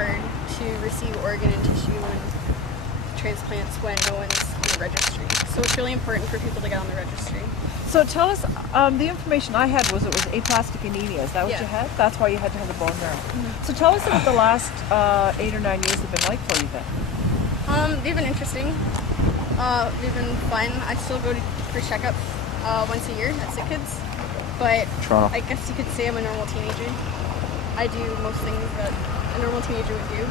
hard to receive organ and tissue and transplants when no one's in the registry. So it's really important for people to get on the registry. So tell us, the information I had was it was aplastic anemia. Is that what you had? That's why you had to have the bone marrow. Mm-hmm. So tell us what the last 8 or 9 years have been like for you then. They've been interesting. They've been fun. I still go for checkups once a year at Sick Kids. But Toronto. I guess you could say I'm a normal teenager. I do most things that a normal teenager would do.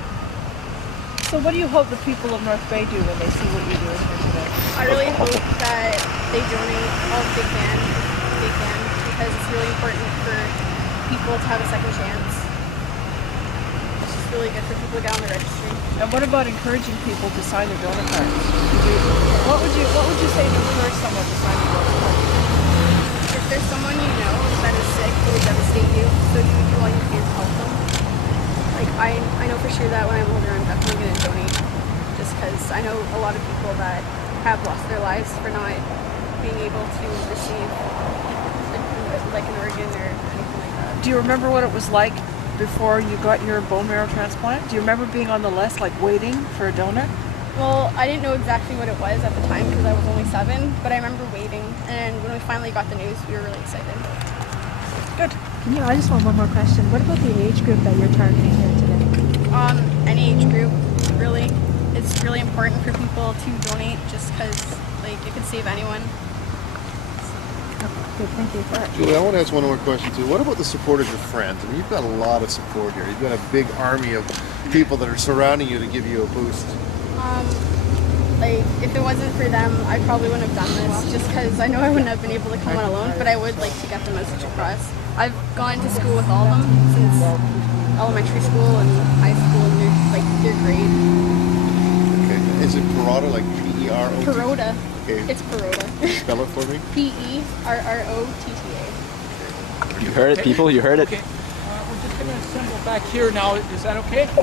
So what do you hope the people of North Bay do when they see what you do here today? I really hope that they donate all they can, because it's really important for people to have a second chance. It's just really good for people to get on the registry. And what about encouraging people to sign their donor cards? What would you say to encourage someone to sign their donor card? If there's someone you know that is sick, it would devastate you, so you do all you can to help them. Like, I know for sure that when I'm older, I'm definitely going to donate, just because I know a lot of people that have lost their lives for not being able to receive like an organ or anything like that. Do you remember what it was like before you got your bone marrow transplant? Do you remember being on the list, like waiting for a donor? Well, I didn't know exactly what it was at the time because I was only 7, but I remember waiting, and when we finally got the news, we were really excited. Good. I just want one more question. What about the age group that you're targeting here today? Any age group, really. It's really important for people to donate just because, like, it can save anyone. Good, thank you. Julie, I want to ask one more question too. What about the support of your friends? I mean, you've got a lot of support here. You've got a big army of people that are surrounding you to give you a boost. Like, if it wasn't for them, I probably wouldn't have done this, just because I know I wouldn't have been able to come on alone, but I would like to get the message across. I've gone to school with all of them since elementary school and high school, and they're great. Okay. Is it Perrotta, like P-E-R-O-T? Perrotta. Okay. It's Perrotta. Spell it for me. P-E-R-R-O-T-T-A. You heard it, people. You heard it. Okay. We're just going to assemble back here now. Is that okay? Get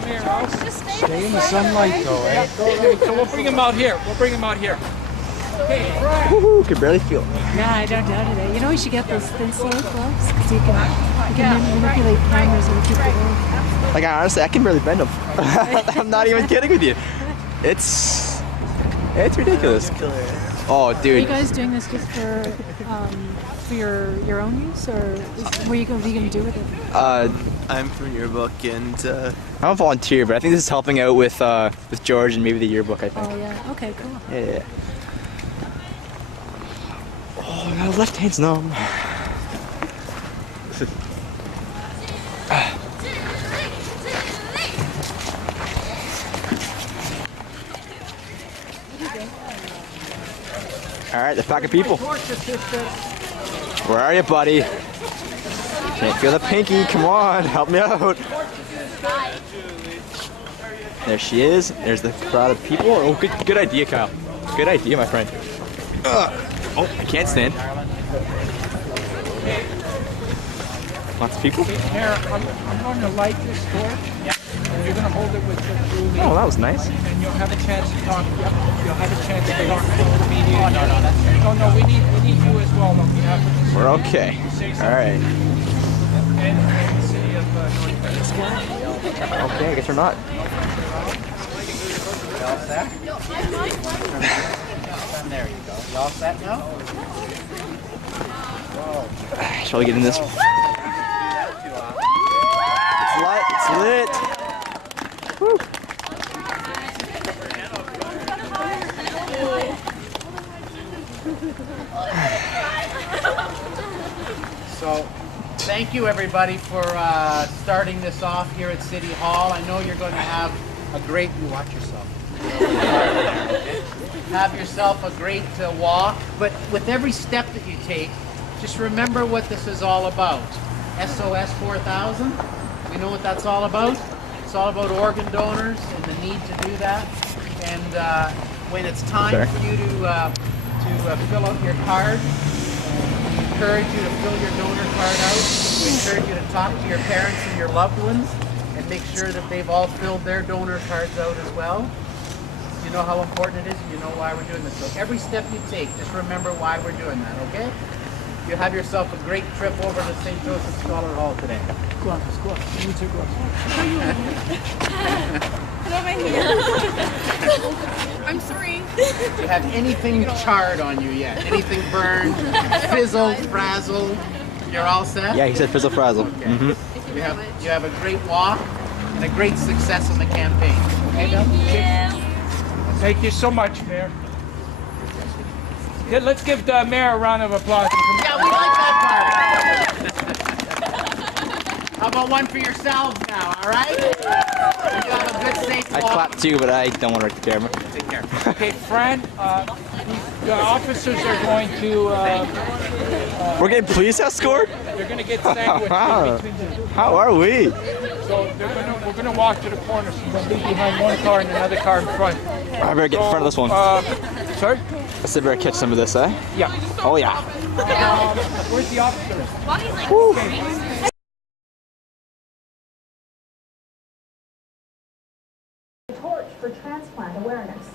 the mayor out. Stay in the sunlight though, eh? Okay, so we'll bring him out here. Okay, Brian. Woohoo! Can barely feel it. Yeah, I don't doubt it. You should get those thin sole gloves because you can manipulate cameras and keep it going. Like, honestly, I can barely bend them. I'm not even kidding with you. It's ridiculous. Oh, dude. Are you guys doing this just for your own use, or what are you going to do with it? I'm from yearbook, and I'm a volunteer, but I think this is helping out with George and maybe the yearbook, I think. Oh yeah. Okay. Cool. Yeah. Oh, my left hand's numb. All right, the pack of people. Where are you, buddy? Can't feel the pinky. Come on, help me out. There she is. There's the crowd of people. Oh, good idea, Kyle. Good idea, my friend. Oh, I can't stand. Lots of people. Mayor, I'm going to light this torch. Yeah. And you're going to hold it with Julie. Oh, that was nice. And you'll have a chance to talk. Yep. You'll have a chance to talk to the media. Oh, no, that's right. No, we need you as well on behalf of the city. We're okay. All right. And the city of North Bay. Okay, I guess we're not. You all set? There you go. You all set now? Shall we get in this? It's lit. Woo. So, thank you everybody for starting this off here at City Hall. I know you're going to have a great, you watch yourself. Have yourself a great walk, but with every step that you take, just remember what this is all about. SOS4000, we know what that's all about. It's all about organ donors and the need to do that. And when it's time for you to fill out your card, we encourage you to fill your donor card out. We encourage you to talk to your parents and your loved ones and make sure that they've all filled their donor cards out as well. You know how important it is, and you know why we're doing this. So every step you take, just remember why we're doing that, okay? You have yourself a great trip over to St. Joseph Scholar Hall today. Go on, go on. You need to go on. I'm sorry. Do you have anything charred on you yet? Anything burned, fizzled, frazzled? You're all set? Yeah, he said fizzle frazzle. Okay. You have a great walk and a great success in the campaign. Okay, Bill? Thank you so much, Mayor. Yeah, let's give the mayor a round of applause. Yeah, we like that part. How about one for yourselves now, all right? You have a good, safe I walk. clap too, but I don't want to wreck the camera. Take care. Okay, Fran, the officers are going to, We're getting police escort? they're going to get sandwiched in between the two. How are we? So we're going to walk to the corner, so we'll be behind one car and another car in front. I better get in front of this one. Sorry? I said better catch some of this, eh? Yeah. Oh yeah. Where's the officers? Torch for transplant awareness.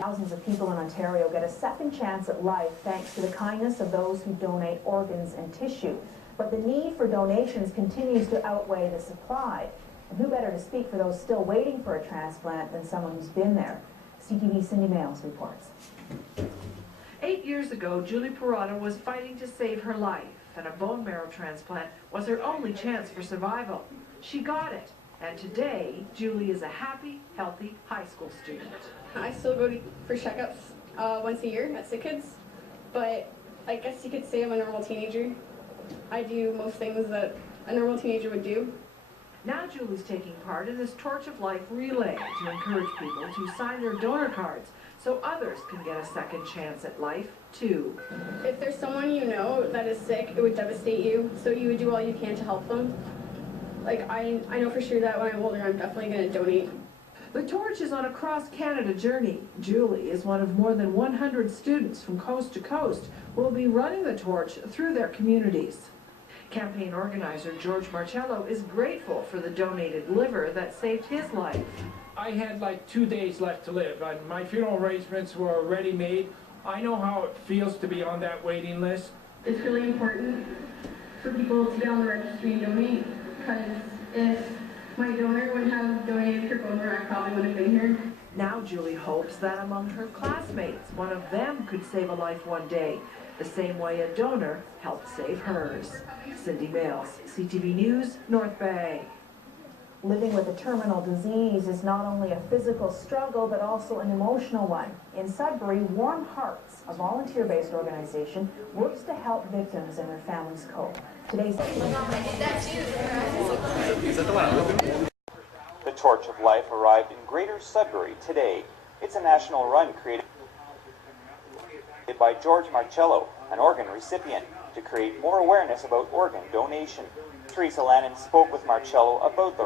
Thousands of people in Ontario get a second chance at life thanks to the kindness of those who donate organs and tissue. But the need for donations continues to outweigh the supply. And who better to speak for those still waiting for a transplant than someone who's been there? CTV's Cindy Males reports. 8 years ago, Julie Perrotta was fighting to save her life, and a bone marrow transplant was her only chance for survival. She got it, and today, Julie is a happy, healthy high school student. I still go for checkups once a year at Sick Kids, but I guess you could say I'm a normal teenager. I do most things that a normal teenager would do. Now Julie's taking part in this Torch of Life relay to encourage people to sign their donor cards so others can get a second chance at life, too. If there's someone you know that is sick, it would devastate you, so you would do all you can to help them. Like, I know for sure that when I'm older, I'm definitely going to donate. The Torch is on a cross-Canada journey. Julie is one of more than 100 students from coast to coast who will be running the Torch through their communities. Campaign organizer George Marcello is grateful for the donated liver that saved his life. I had like 2 days left to live, and my funeral arrangements were already made. I know how it feels to be on that waiting list. It's really important for people to get on the registry and donate, because if my donor wouldn't have donated her bone marrow, I probably wouldn't have been here. Now Julie hopes that among her classmates, one of them could save a life one day, the same way a donor helped save hers. Cindy Males, CTV News, North Bay. Living with a terminal disease is not only a physical struggle, but also an emotional one. In Sudbury, Warm Hearts, a volunteer-based organization, works to help victims and their families cope. Today's... The Torch of Life arrived in Greater Sudbury today. It's a national run created by George Marcello, an organ recipient, to create more awareness about organ donation. Teresa Lannon spoke with Marcello about the